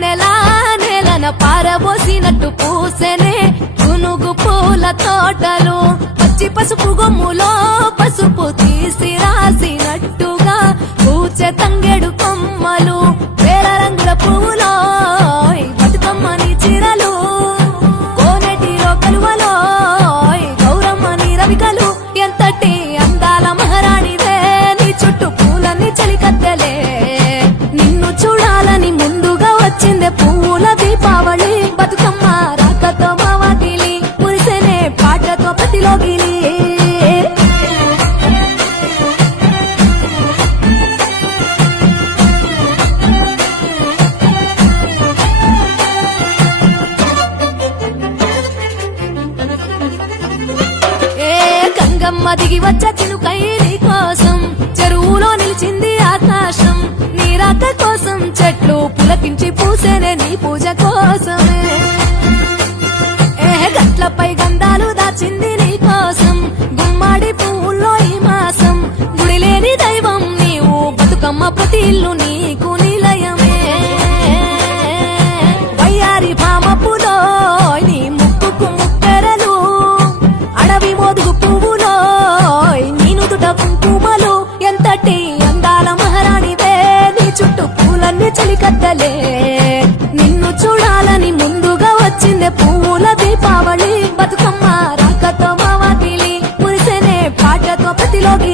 వెన్నెలా నేలన పారబోసినట్టు పూసెనే గునుగు పూల తోటలు పచ్చి పసుపు గొమ్ములో పసుపు తీసి రాసినట్టుగా పూచె తంగెడు కొమ్మలు వేల రంగుల పువ్వులో బతుకమ్మని చిరలు కోనెటిలో కలువలో గౌరమ్మని రవికలు ఎంతటి అందాల మహారాణివే నీ చుట్టూ పూలన్నీ చలికత్తెలే నిన్ను చూడాలని ముందుగా వచ్చిందే పువ్వుల దీపావళి బతుకమ్మ రాకతో మా వాకిలి మురిసెనే పాటతో ప్రతిలోగిలి గంగమ్మ దిగి వచ్చ చినుకై నీ కోసం చెరువులో నిలిచింది ఆకాశం నీ రాక కోసం చెట్లు పులకించి పూసేనే నీ పూజ కోసమే గట్లపై గంధాలు దాచింది నీ కోసం గుమ్మాడి పువ్వుల్లో ఈ మాసం గుడిలేని దైవం నీవు బతుకమ్మ ప్రతి ఇల్లు నీకు నిలయమే వయ్యారి భామపులో నీ ముక్కుకు ముక్కెరలు అడవి మోదుగు పువ్వులో నీ నుదుట కుంకుమలు ఎంతటి అందాల మహారాణివే నీ చుట్టూ పూలన్నీ చలికత్తలే నిన్ను చూడాలని ముందుగా వచ్చిందే పువ్వుల దీపావళి బతుకమ్మ రాకతో మా వాకిలి మురిసెనే పాటతో ప్రతిలోకి